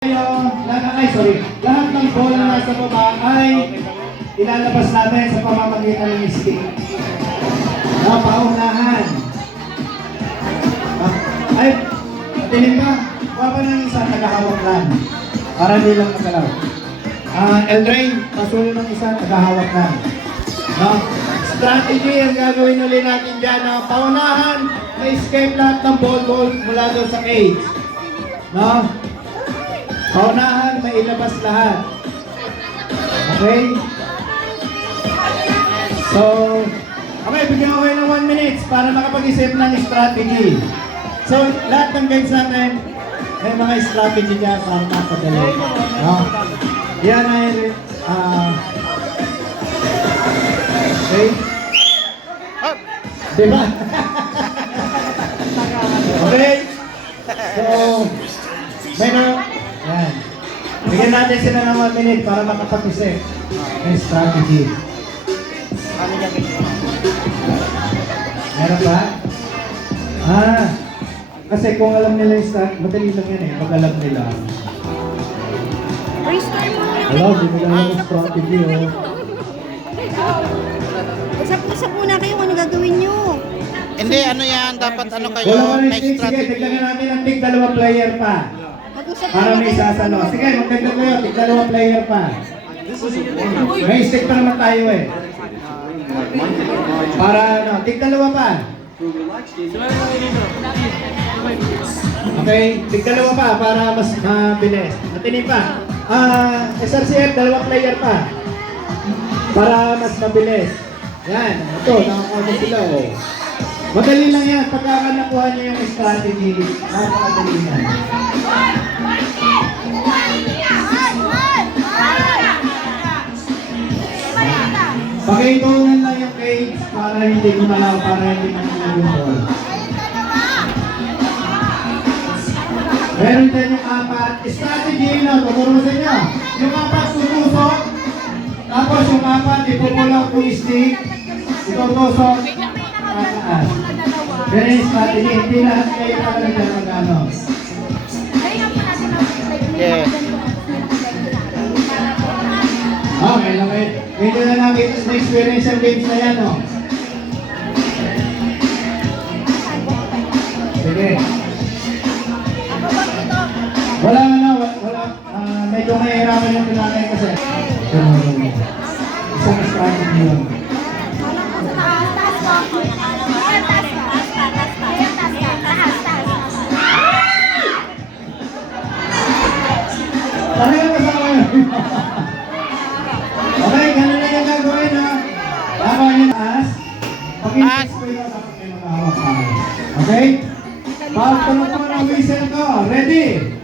Lahat ng bola na nasa baba ay ilalabas natin sa pamamagitan ng stick. Paunahan. Ay, tinig ka. Kuha pa ng isa, tagahawak lang. Para hindi lang magalaw. Eldrain, pasulo ng isa, tagahawak lang. No? Strategy ang gagawin ulit natin dyan. No? Paunahan, may escape lahat ng ball mula doon sa cage. No? Paunahan, may ilabas lahat. Okay? So, okay, bigyan ko kayo ng 1 minute para makapag-isip ng strategy. So, lahat ng guys natin, may mga strategy dyan para makapadali. No? Yan ay, okay? Diba? Okay? So, may na, yan. Bigyan natin sila ng 1 minute para makapag-isip ng strategy. Meron ba? Kasi kung alam nila yung start, madali lang yan eh, pag alam nila. Alam, hindi nila alam yung strategy oh. Usap muna kayo kung ano gagawin nyo. Hindi, ano yan, dapat ano kayo, Wala may sige, strategy. tignan namin ang tig 2 player pa. Para may sasalo. Sige, magdagdag kayo, tig 2 player pa. May stick pa naman tayo eh. Para ano, tig 2 pa. Okay, tig 2 pa para mas mabilis. Natinin pa. SRCF, 2 player pa. Para mas mabilis. Yan, ito, nakakawin sila oh. Madali lang yan, pagka nakuha niyo yung strategy, napakadali yan. Pakitunan lang yung cage para hindi gumalaw, para hindi manila yung ball. Meron din yung 4. Strategy na, tuturo sa inyo. Yung 4 tutusok, tapos yung 4 ipupulaw kung stick, itutusok, tataas. Ganun yung strategy, hindi lahat kayo talaga dyan mag-ano. Yeah. Okay, okay. Medyo na nakita sa experience ng games na yan, oh. Sige. Wala na, wala. Medyo mahirapan yung pinanay kasi. Isang strategy yun. Talaga kasama yun. Okay, ganun na yung gagawin ha. Laban yung taas. Pag-index ko yun, dapat kayo mag-ahawak sa akin. Okay? Pagtanong ko ng whistle ko. Ready?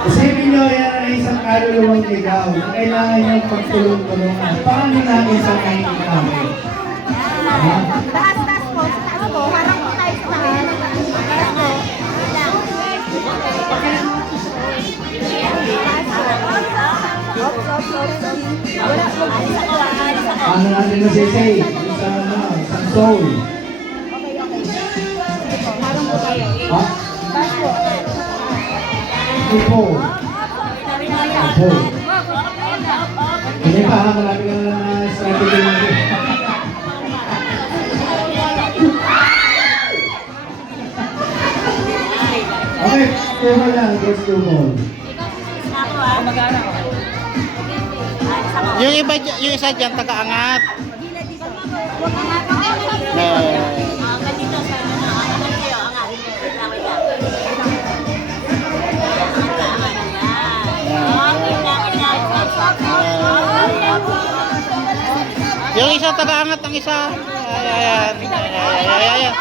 Isipin nyo yan ay isang kaluluwang ligaw na kailangan niyong pagtulong-tulungan. Paano natin sa kayo kami? Taas po. Harap po tayo sa taas. Paano natin masisay? Isang soul. Harap po tayo. Ha? Taas po. Ipo. Ipo. Hindi pa ha, marami ka na strategy natin. Okay, 2 ball lang, just 2 ball. Yung iba, yung isa dyan, taga-angat. Yung isa taga-angat ang isa. Ayan. Ayan.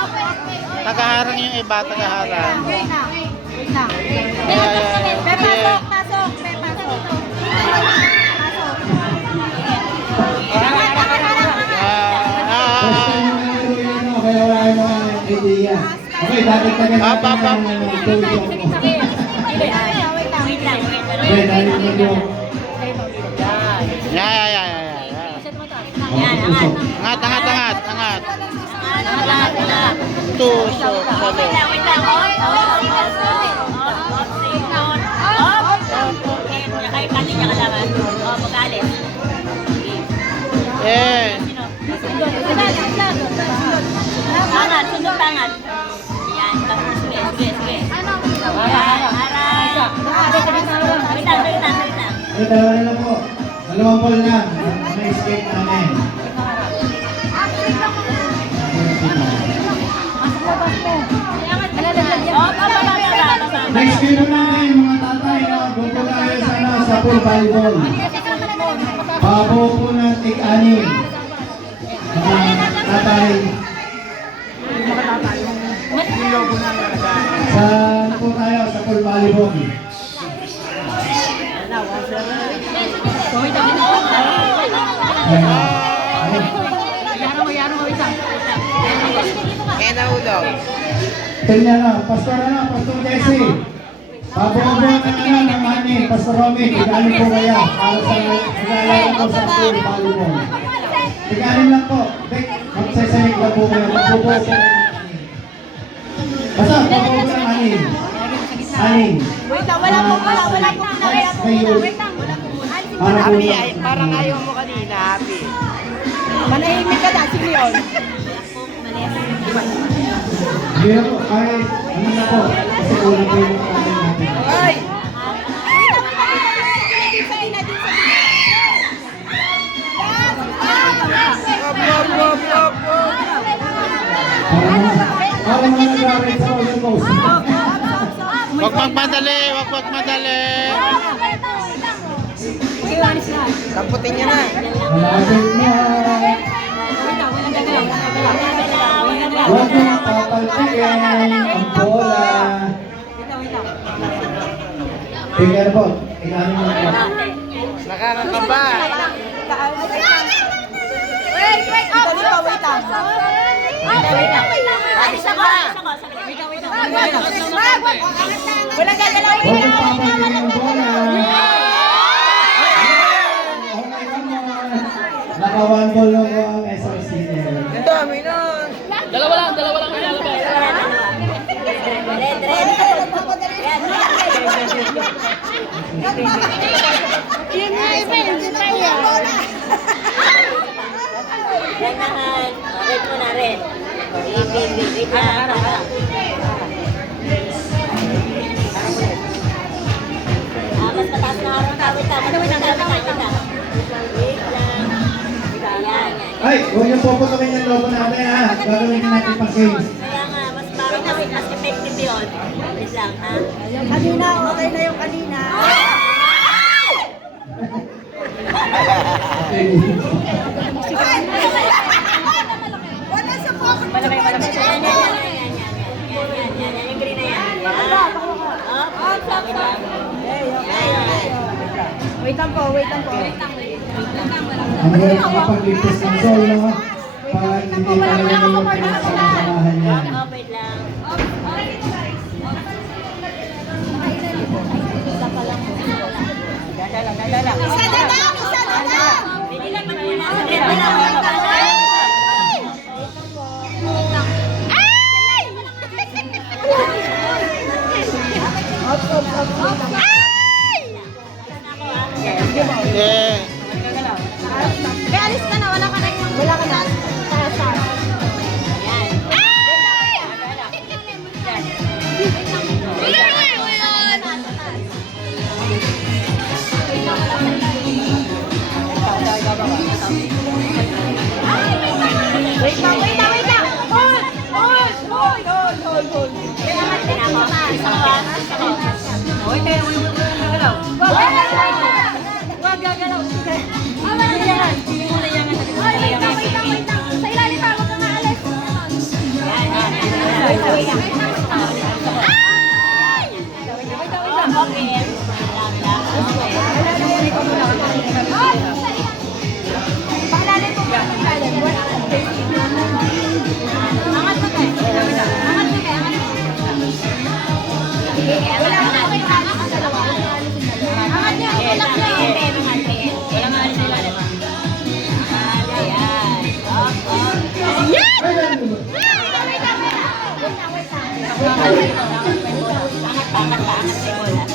Tagaharang yung iba, tagaharang. Wait lang. Wait lang. Ayan. Pe, pasok, pasok. Pe, pasok. Pasok. First time yung nalaro yun, no? Kaya wala yung mga idea. Okay, dapat tagal natin ng tulong. Wait lang. Wait lang. Okay, narinig mo. Yan. Angat. Tusok. Salo. Eh. May dalawa na lang po. Dalawang ball lang. Na-escape namin. Next game namin mga tatay na buko tayo sana sa pool volleyball. Pabo po ng tig-anim. Mga tatay. Sa ano po tayo sa pool volleyball. Tingnan na, Pastor Jesse. Pabubo ng money, Pastor Romy, igaling po kaya para sa naglalaro ko sa pool volleyball. Igaling lang po. Magsasalig lang po kayo. Pabubo po ng money. Basta, pabubo ng money. Money. Wait lang, wala po pinakaya po muna. Wait lang, wala po muna. Happy, Parang ayaw mo kanina, happy. Manahimik ka na, si Leon. Hindi na po, kahit ano na po. Kasi ulit po yung natin natin. Ay! Para mga nag-ride sa roller coaster. Huwag magmadali. Lamputin niya na. Malapit na. Huwag mong papalpikin ang bola. Tingnan po. Tingnan mo po. Nakakakaba. Wait lang. Alis ako. Walang gagalawin. Huwag mong papalpikin ang bola. Naka one ball lang po ang SRC niya. Ang dami nun. Dalawa lang ilalagay. Red mo na red. Wait lang. Mas mataas na harang ka. Wait lang. Wait lang. Ayan. Ay, huwag niyo puputukin yung logo natin ha. Gagawin natin pang games. Kaya nga, mas parang mas effective yun. Wait lang, ha? Yung kanina, okay na yung kanina. Wala sa pocket. Yan. Yung green na yan. Wait lang po. Ang hirap makapagligtas ng soul, no? Pag hindi talaga yung pinagsamahan niya. Wait lang. Isa na lang. Pwede lang muna. Red na lang. Eh. Kaya alis ka na, wala ka na. Taas. Ayan. Lang. Paalalay ko ba? Angat mo tayo. Angat mo tayo. Wala mo na. Angat niya. Tulak niya. Wala nga rin sa ilalim. Ayan. Angat.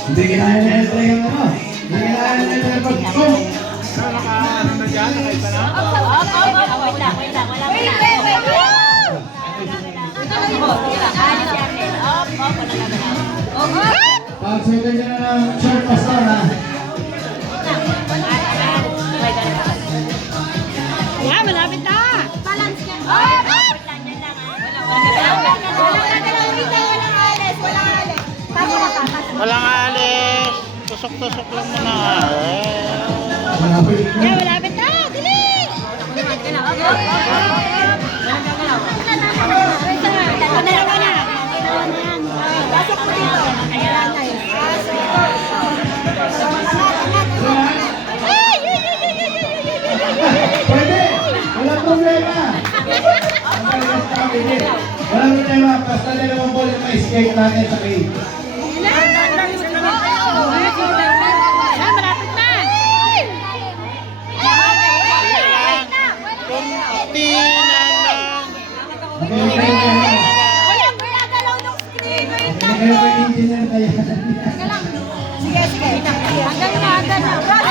Hindi kinaya na L3 yung ano. Hindi kinaya na L3 yung pag-scoop. Wait lang. Wala Wait. Pagsugan niya na ng short pastor ha. Yeah, malapit na. Balance niya. Walang alis. Paso na ka. Walang alis. Tusok-tusok lang muna. Malapit na. Yeah, malapit na. Dali. Dalawa na. Pasok mo dito. Ayan na yun. Pwede! Walang problema! Walang problema, basta dalawang ball yung ma-escape natin sa cage. Malapit na. Kunti na lang. Okay, okay. Walang ginagalaw ng screen. Kayo ba yung engineer tayo? Sige. Hanggang na.